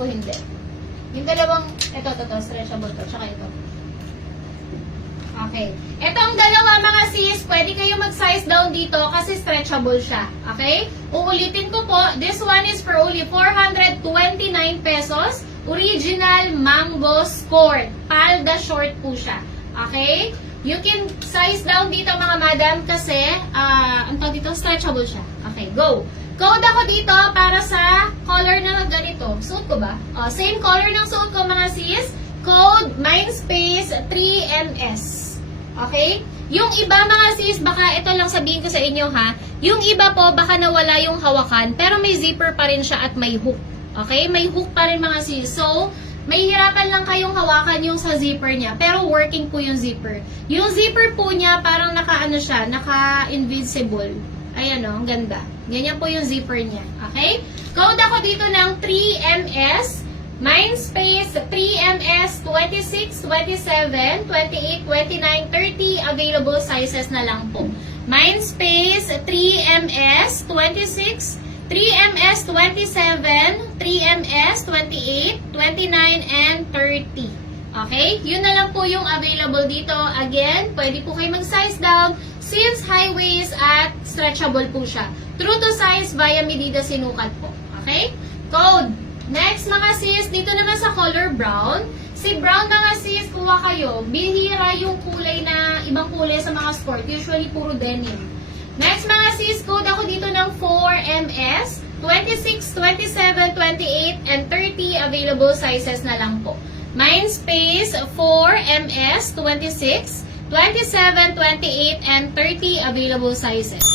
po hindi. Yung dalawang, ito, stretchable to, tsaka ito. Okay. Ito ang dalawa mga sis, pwede kayo mag-size down dito kasi stretchable siya. Okay? Uulitin ko po, this one is for only 429 pesos. Original mango skirt. Palda short po siya. Okay? You can size down dito mga madam kasi, ang tawag dito, stretchable siya. Okay, go. Code ako dito para sa color na ganito. Suot ko ba? Same color ng suot ko mga sis. Code Mindspace 3MS. Okay? Yung iba mga sis, baka ito lang sabihin ko sa inyo ha. Yung iba po, baka nawala yung hawakan, pero may zipper pa rin siya at may hook. Okay? May hook pa rin mga sis. So, may hirapan lang kayong hawakan yung sa zipper niya, pero working po yung zipper. Yung zipper po niya, parang naka-ano siya, naka-invisible. Ayan o, ang ganda. Ganyan po yung zipper niya. Okay? Code ako dito ng 3MS. Mindspace 3MS 26, 27, 28, 29, 30 available sizes na lang po. Mindspace 3MS 26, 3MS 27, 3MS 28, 29, and 30. Okay? Yun na lang po yung available dito. Again, pwede po kayo mag-size down since high waist at stretchable po siya. True to size via medida sinukat po. Okay? Code. Next mga sis, dito naman sa color brown. Si brown mga sis, kuha kayo. Bihira yung kulay na, ibang kulay sa mga skirt. Usually puro denim. Next mga sis, code ako dito ng 4MS. 26, 27, 28, and 30 available sizes na lang po. Mindspace 4MS, 26, 27, 28, and 30 available sizes.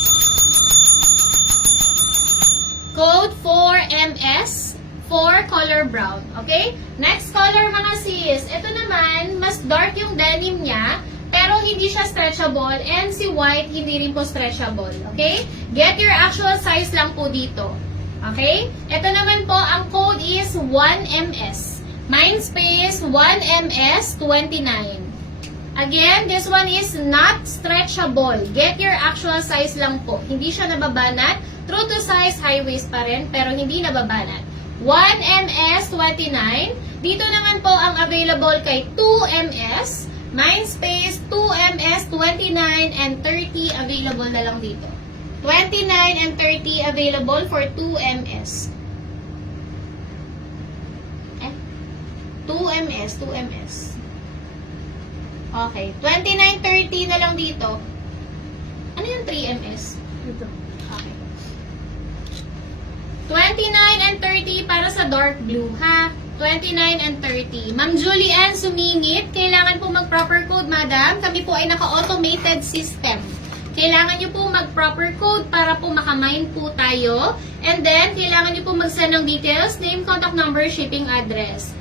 Code 4MS. 4 color brown. Okay? Next color mga sis. Ito naman, mas dark yung denim niya, pero hindi siya stretchable, and si white, hindi rin po stretchable. Okay? Get your actual size lang po dito. Okay? Ito naman po, ang code is 1MS. Mindspace 1MS 29. Again, this one is not stretchable. Get your actual size lang po. Hindi siya nababanat. True to size, high waist pa rin, pero hindi nababanat. 1MS 29. Dito naman po ang available kay 2MS. Mindspace 2MS 29 and 30 available na lang dito. 29 and 30 available for 2MS. 2MS. Okay. 29, 30 na lang dito. Ano yung 3MS? Ito. Okay. 29 and 30 para sa dark blue, ha? 29 and 30. Ma'am Julianne sumingit. Kailangan po mag-proper code, madam. Kami po ay naka-automated system. Kailangan nyo po mag-proper code para po makamine po tayo. And then, kailangan nyo po mag-send ng details, name, contact number, shipping address.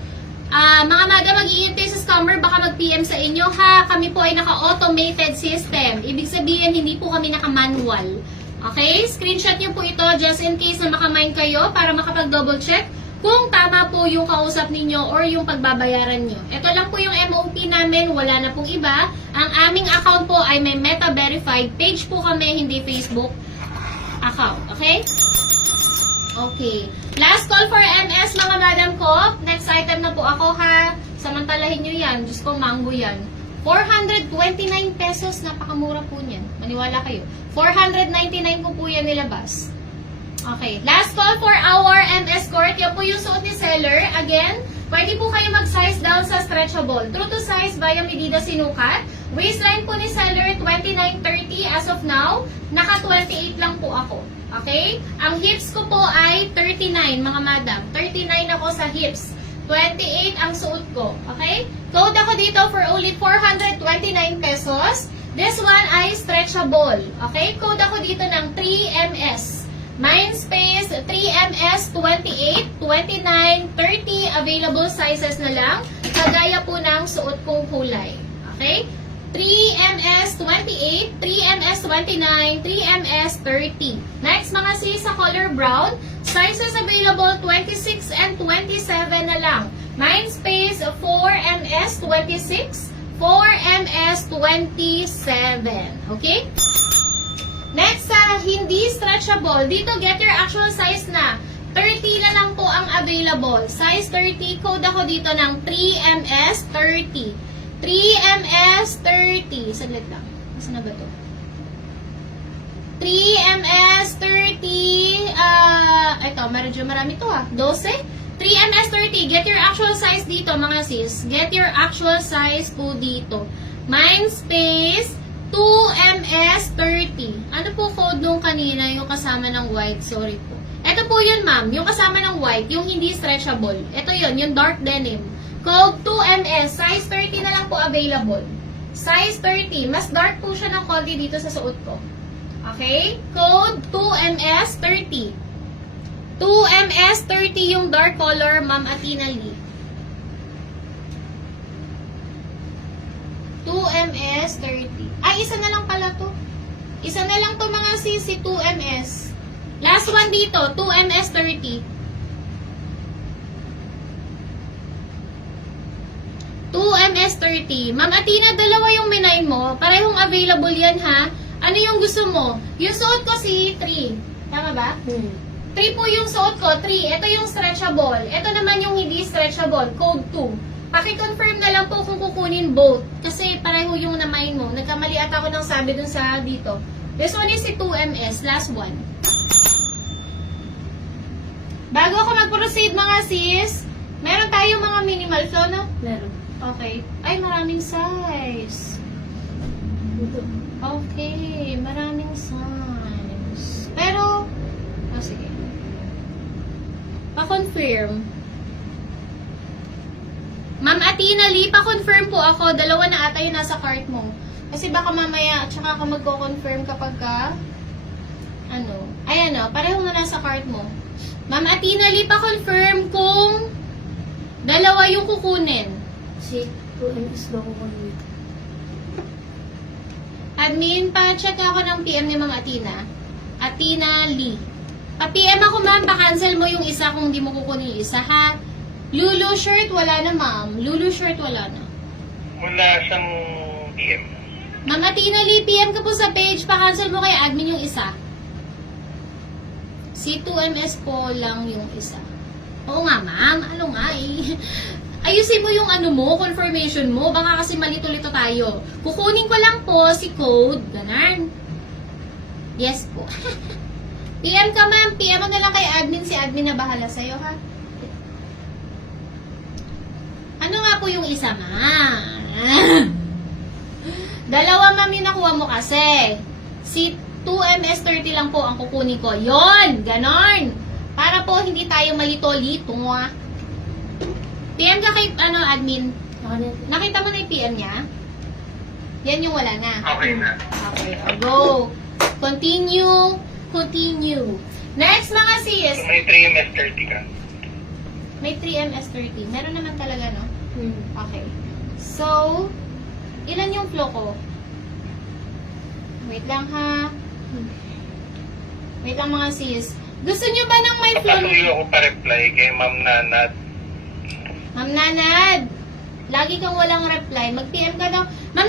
Mga madam, mag-iintay sa scammer, baka mag-PM sa inyo, ha? Kami po ay naka-automated system. Ibig sabihin, hindi po kami naka-manual. Okay? Screenshot nyo po ito just in case na makamine kayo para makapag-double check kung tama po yung kausap ninyo or yung pagbabayaran nyo. Ito lang po yung MOP namin, wala na pong iba. Ang aming account po ay may Meta Verified page po kami, hindi Facebook account. Okay? Okay. Last call for MS mga madam ko. Next item na po ako, ha. Samantalahin nyo yan. Diyos ko, mango yan. 429 pesos. Napakamura po niyan. Maniwala kayo. 499 ko po yan nilabas. Okay. Last call for our MS Court. Yan po yung suot ni seller. Again, pwede po kayo mag-size down sa stretchable. True to size via medida sinukat. Waistline po ni seller 29-30 as of now. Naka 28 lang po ako. Okay? Ang hips ko po ay 39 mga madam. 39 ako sa hips. 28 ang suot ko. Okay? Code ako dito for only 429 pesos. This one ay stretchable. Okay? Code ako dito ng 3MS. Mindspace 3MS 28, 29, 30 available sizes na lang. Kagaya po ng suot kong kulay. Okay? 3MS 28, 3MS 29, 3MS 30. Next, mga sis sa color brown, sizes available 26 and 27 na lang. Mindspace 4MS 26, 4MS 27. Okay? Next, sa hindi stretchable, dito get your actual size na. 30 na lang po ang available. available. Size 30, code ako dito ng 3MS30. 3MS30. Saglit lang. Saan na ba to? 3MS30. Ito, medyo marami to 12. 3MS30. Get your actual size dito, mga sis. Get your actual size po dito. Mindspace 2MS30. Ano po code nung kanina yung kasama ng white? Sorry po. Ito po yun, ma'am. Yung kasama ng white, yung hindi stretchable. Ito yun, yung dark denim. Code 2MS. Size 30 na lang po available. Size 30. Mas dark po siya ng konti dito sa suot ko. Okay? Code 2MS30. 2MS30 yung dark color, Ma'am Athena Lee. 2MS30. Ay, isa na lang pala to. Isa na lang to mga sis, si 2MS. Last one dito, 2MS30. 2MS30. Ma'am Athena, dalawa yung minay mo. Parehong available yan, ha? Ano yung gusto mo? Yung suot ko si 3. Tama ba? 3 po yung suot ko. 3. Ito yung stretchable. Ito naman yung hindi stretchable. Code 2. Paki-confirm na lang po kung kukunin both. Kasi pareho yung namain mo. Nagkamali ata ako ng sabi dun sa dito. This one is si 2MS. Last one. Bago ako mag-proceed mga sis, meron tayong mga minimal flow, no? Meron. Okay. Ay, maraming size. Okay, maraming size. Pero, sige. Pa-confirm. Ma'am Athena Lee, pa-confirm po ako. Dalawa na ata yung nasa cart mo. Kasi baka mamaya, tsaka ka magko-confirm kapag ka, pareho na nasa cart mo. Ma'am Athena Lee, pa-confirm kung dalawa yung kukunin. Si 2MS daw ko kanina. Admin, pa-check ako ng PM ni Ma'am Athena. Athena Lee. Pa-PM ako, ma'am, pa-cancel mo yung isa kung hindi mo kukunin yung isa, ha? Lulu shirt, wala na, ma'am. Lulu shirt, wala na. Wala siyang PM. Ma'am Athena Lee, PM ka po sa page, pa-cancel mo kay admin yung isa. Si 2MS po lang yung isa. Oo nga, ma'am. Ano nga eh. Ayusin mo yung confirmation mo. Baka kasi malito-lito tayo. Kukunin ko lang po si code. Ganon. Yes po. PM ka, ma'am. PM mo na lang kay admin. Si admin na bahala sa'yo, ha? Ano nga po yung isa, ma'am? Dalawa, ma'am, yung nakuha mo kasi. Si 2MS30 lang po ang kukunin ko. Yon! Ganon! Para po hindi tayo malito-lito, ha? PM ka kay, admin. Nakita mo na yung PM niya? Yan yung wala na. Okay na. Okay, go. Continue. Continue. Next, mga sis. So, may 3MS30 ka. May 3MS30. Meron naman talaga, no? Okay. So, ilan yung flow ko? Wait lang, ha? Wait lang, mga sis. Gusto nyo ba ng may flow? Papatuloy ako pa-reply kay Ma'am Nanat. Ma'am Nanad, lagi kang walang reply. Mag-PM ka daw. Ma'am